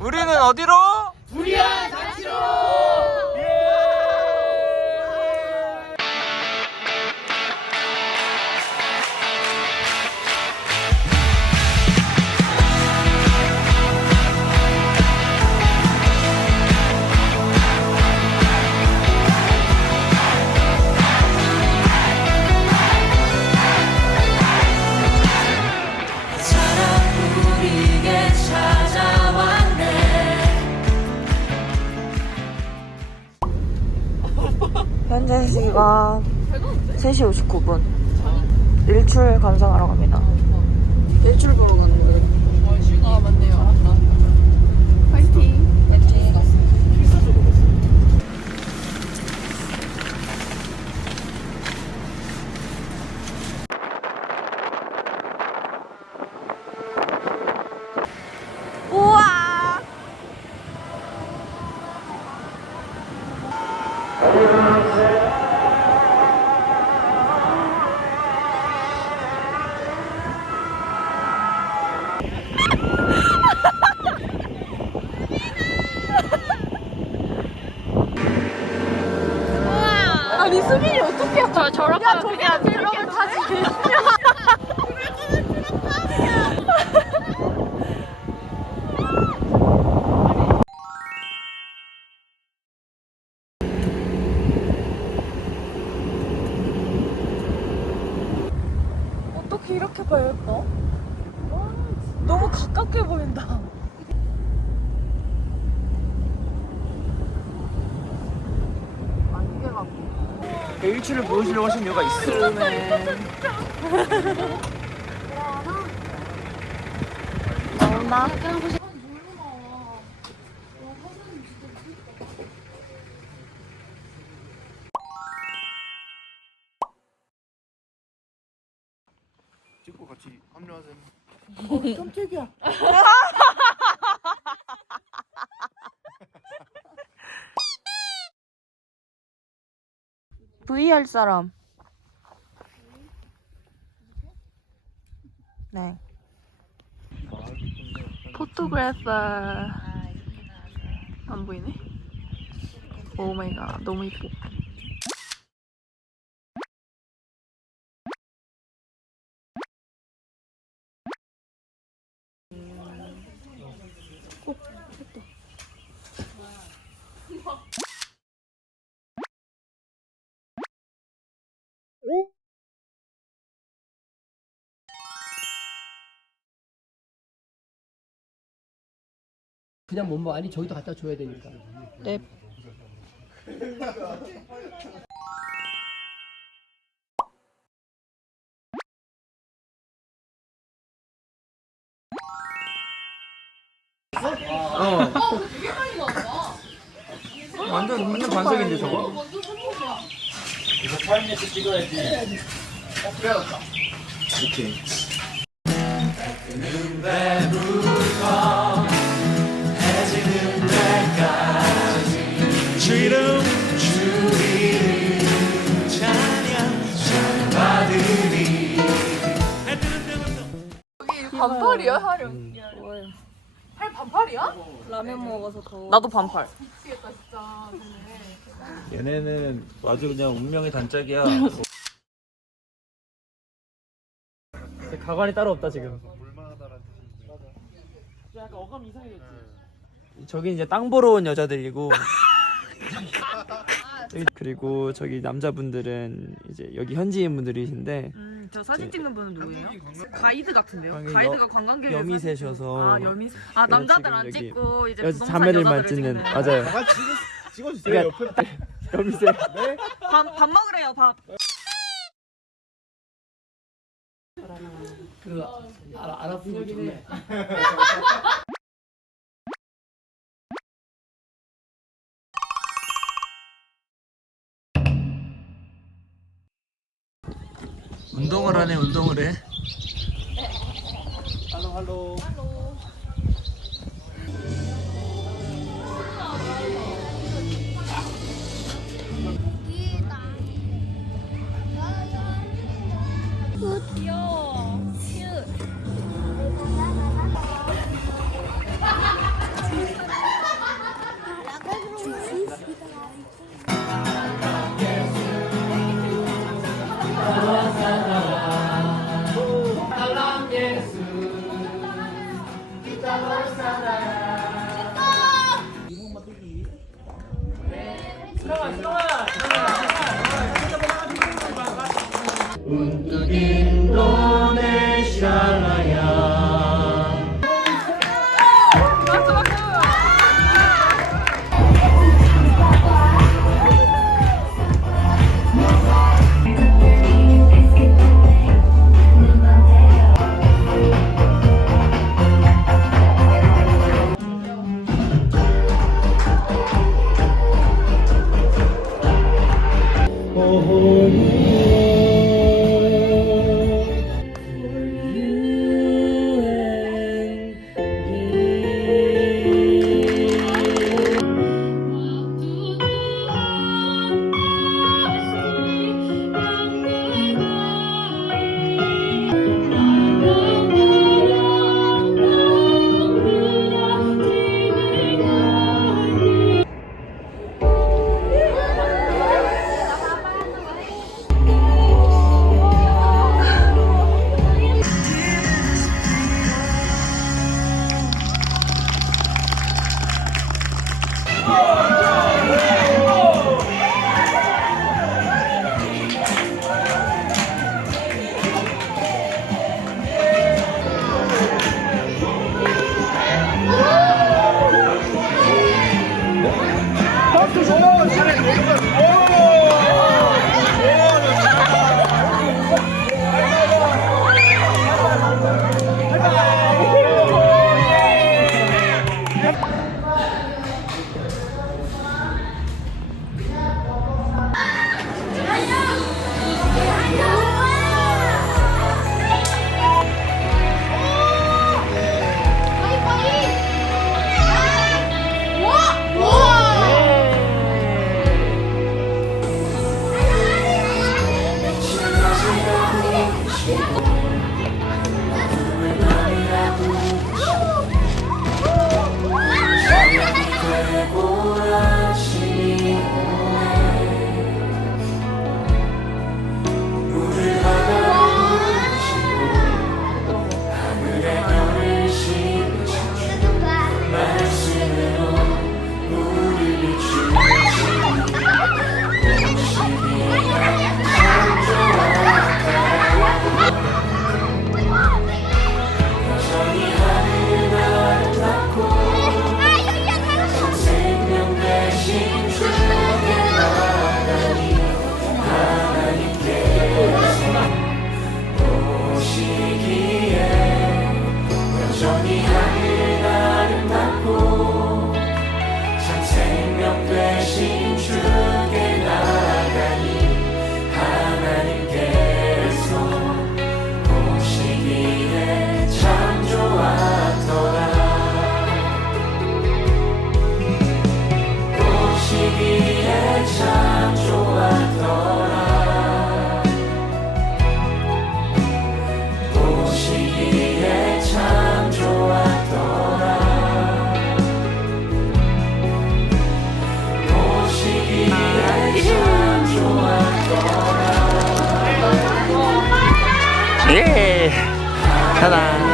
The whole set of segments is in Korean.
우리는 어디로? 사랑 현재 시간 3시 59분. 일출 감상하러 갑니다. 일출 보러 갔는데. 아 맞네요. 맞다. 파이팅. 우와! 아니 수빈이 어떻게 저 저렇게 야 저기야 그러면 다시 어떻게 이렇게 밝까? 너무 가깝게 보인다. 일출을 보여주려고 하신 이유가 있어. 나오나? 찍고 같이 합류하세요. V 할 사람. 네. 포토그래퍼. 안 보이네? 오 마이 갓, 너무 이뻐. 그냥 못 먹어. 아니 저기도 갖다 줘야 되니까. 네. 어. 완전 완전 반석인데 저거? 이렇게. 반팔이 야 하령. 할 반팔이야? 라면 먹어서 더워. 나도 반팔. 미치겠다 진짜. 근데. 얘네는 아주 그냥 운명의 단짝이야. 가관이 따로 없다 지금. 저기 이제 땅 보러 온 여자들이고 그리고 저기 남자분들은 이제 여기 현지인 분들이신데 음, 저 사진 찍는 분은 누구예요? 가이드 같은데요? 아니, 가이드가 여- 관광객 여미새셔서 아 여미. 아 남자들 안 지금 여기 찍고 이제 여- 부동산 여자들을 찍는 찍는. 맞아요. 아 찍어 찍어주세요. 옆에 여미새. 밥, 밥 먹으래요 밥. 그 알아 알아보고 좋네. 운동을 하네 운동을 해. 할로 할로. Thank. 짜잔.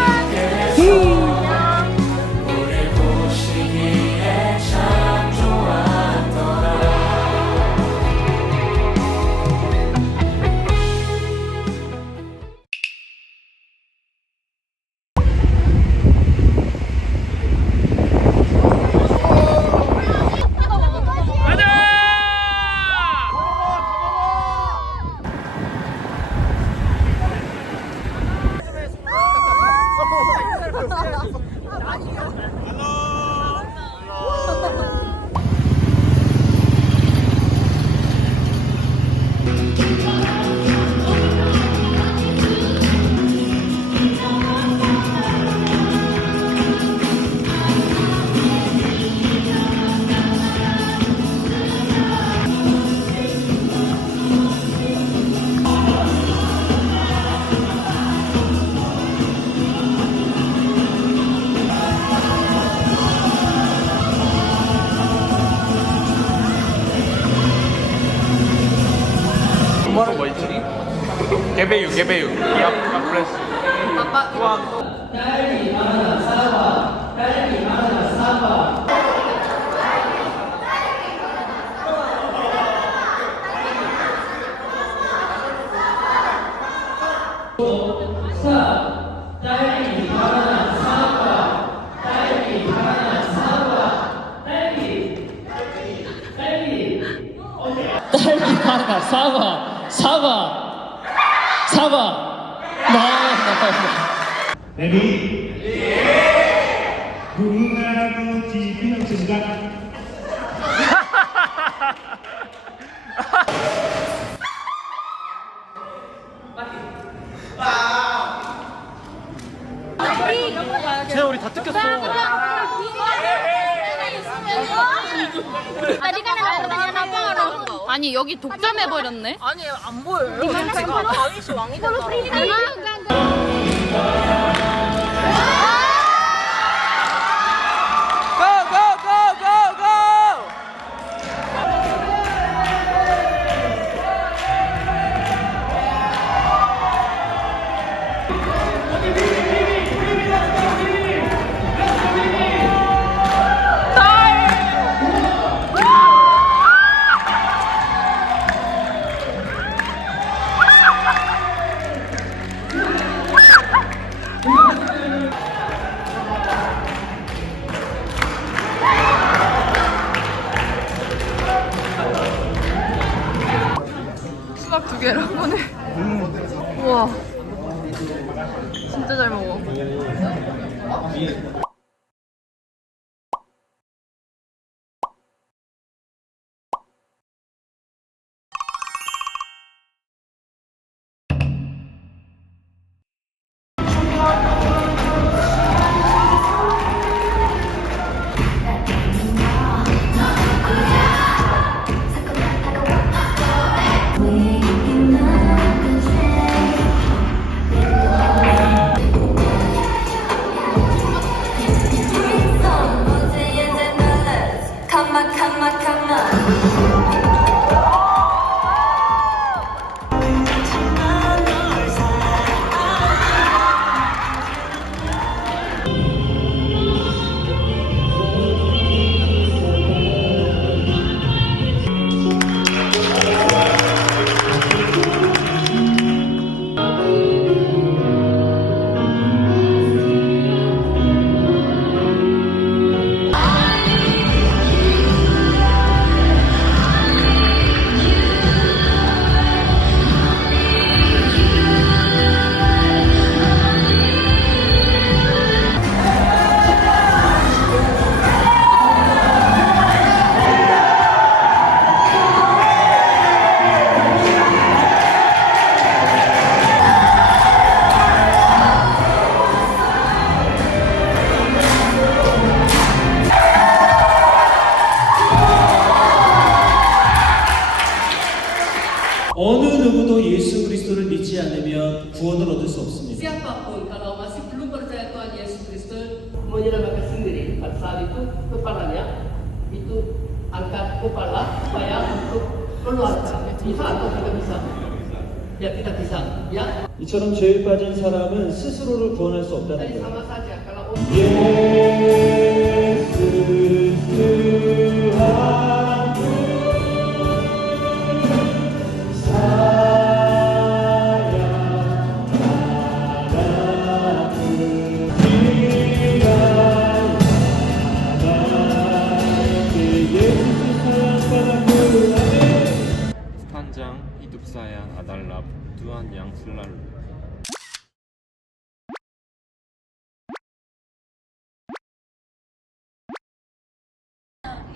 개배유 개배유. 약 프레스 딸기 하나 사과 사과 사과 나 레디? 무궁화꽃이 피었습니다. 쟤 우리 다 뜯겼어. 아니 여기 독점해 버렸네. 아니 안 보여요. 제가 다윗이 왕이 됐다. Untuk keluarkan bisa atau tidak bisa Ya kita pisang, ya. 이처럼 죄에 빠진 사람은 스스로를 구원할 수 없다는 거예요. 예수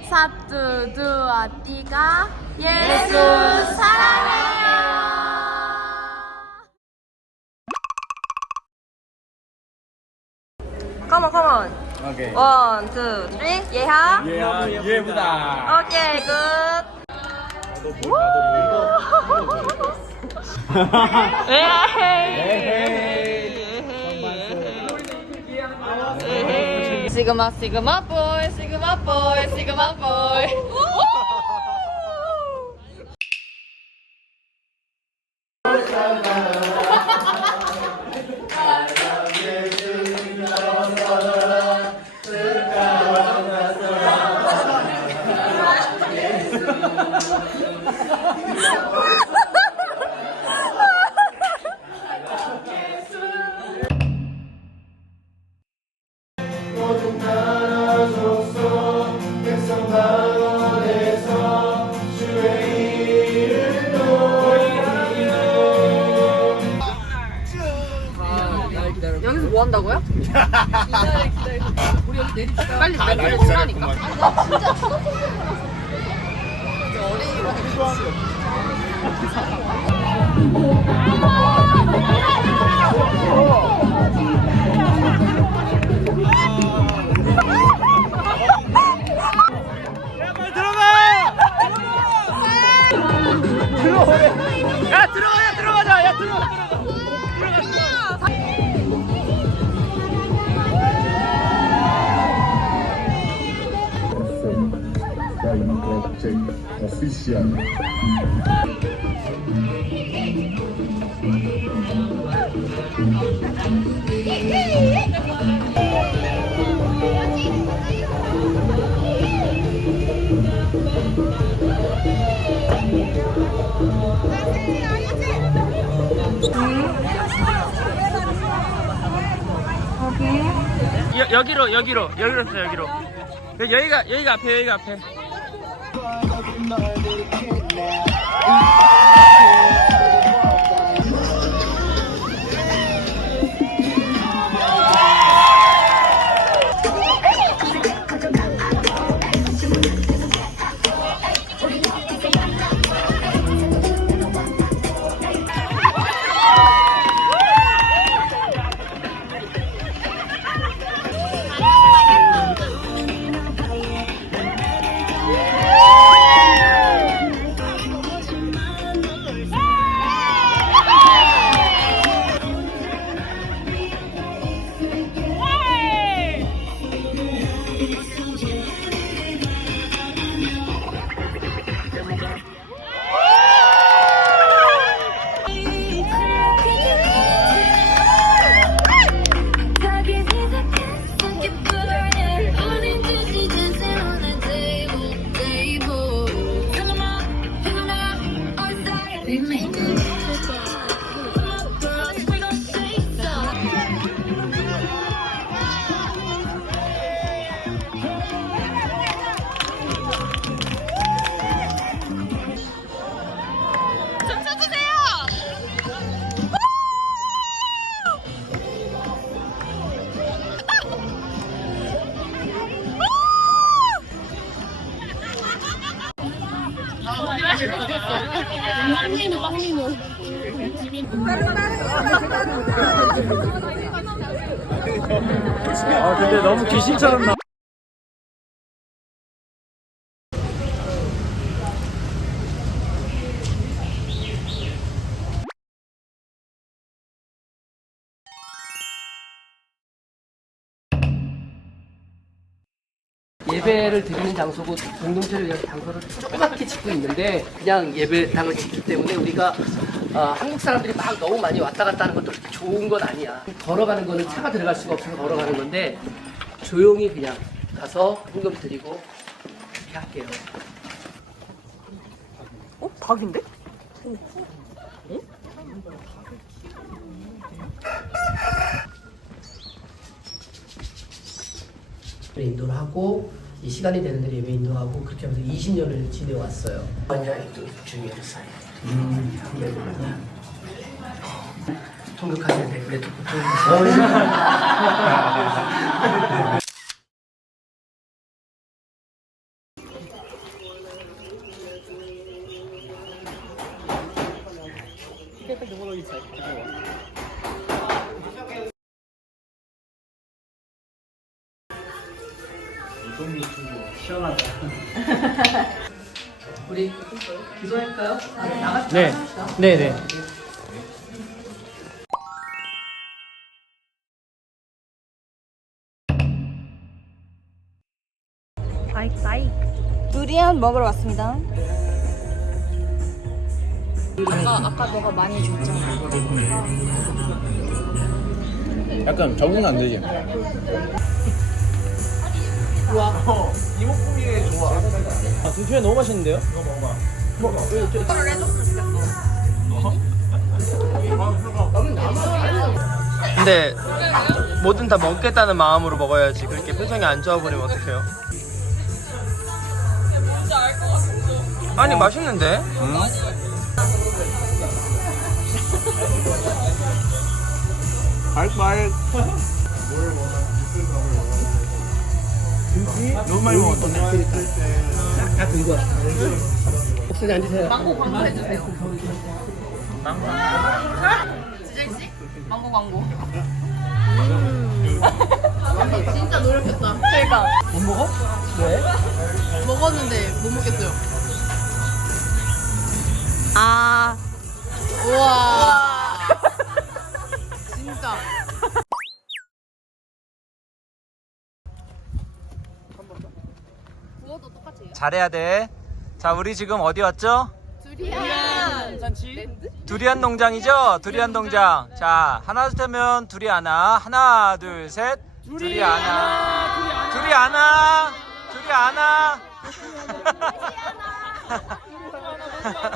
사투 두아 띠가 예수 사랑해요. Come on, come on. Okay One, two, three. 예하. Okay, good. 시그마 시그마 보이 시그마 보이 시그마 보이 여기 여, 여기로 여기로. 여기로 있어 여기로. 여기, 여기가 여기가 앞에 여기가 앞에 귀신처럼 나 예배를 드리는 장소고 공동체를 위한 장소를 조그맣게 짓고 있는데 그냥 예배당을 짓기 때문에 우리가 어, 한국 사람들이 막 너무 많이 왔다 갔다 하는 것도 좋은 건 아니야. 걸어가는 거는 차가 들어갈 수가 없어서 걸어가는 건데 조용히 그냥 가서 현금 드리고 이렇게 할게요. 어? 닭인데? 인도를 하고 이 시간이 되는 대로 예배 인도하고 그렇게 하면서 20년을 지내왔어요. 아니야, 또 중요한 사이. 음? 통역하실 때 그래 또 우리 기도할까요? 아, 나갔다 네. 네, 네. 두리안 먹으러 왔습니다. 약간 적응 안 되지? 아, 등초에 너무 맛있는데요? 근데 뭐든 다 먹겠다는 마음으로 먹어야지 그렇게 표정이 안 좋아 보이면 어떡해요? 아니 맛있는데? 알말 너무 많이 먹었다. 다 들고 왔어. 옥상에 앉으세요. 망고 광고 해주세요. 지젤씨 망고 광고. 진짜 노력했다. 그러니까 못 먹어? 왜? 먹었는데 못 먹겠어요. 아, 우와. 진짜. 구워도 똑같아요. 잘해야 돼. 자, 우리 지금 어디 왔죠? 두리안. 두리안 농장이죠? 두리안 농장. 자, 하나 둘 하면 둘이 하나. 하나, 둘, 셋. 둘이 하나. 안녕.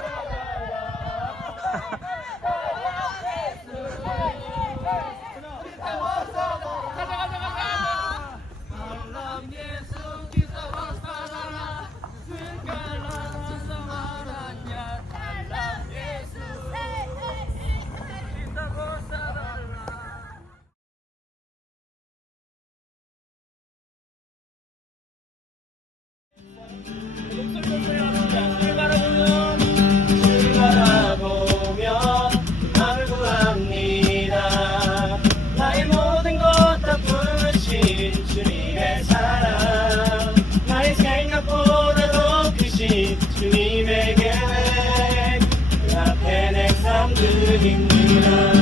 앞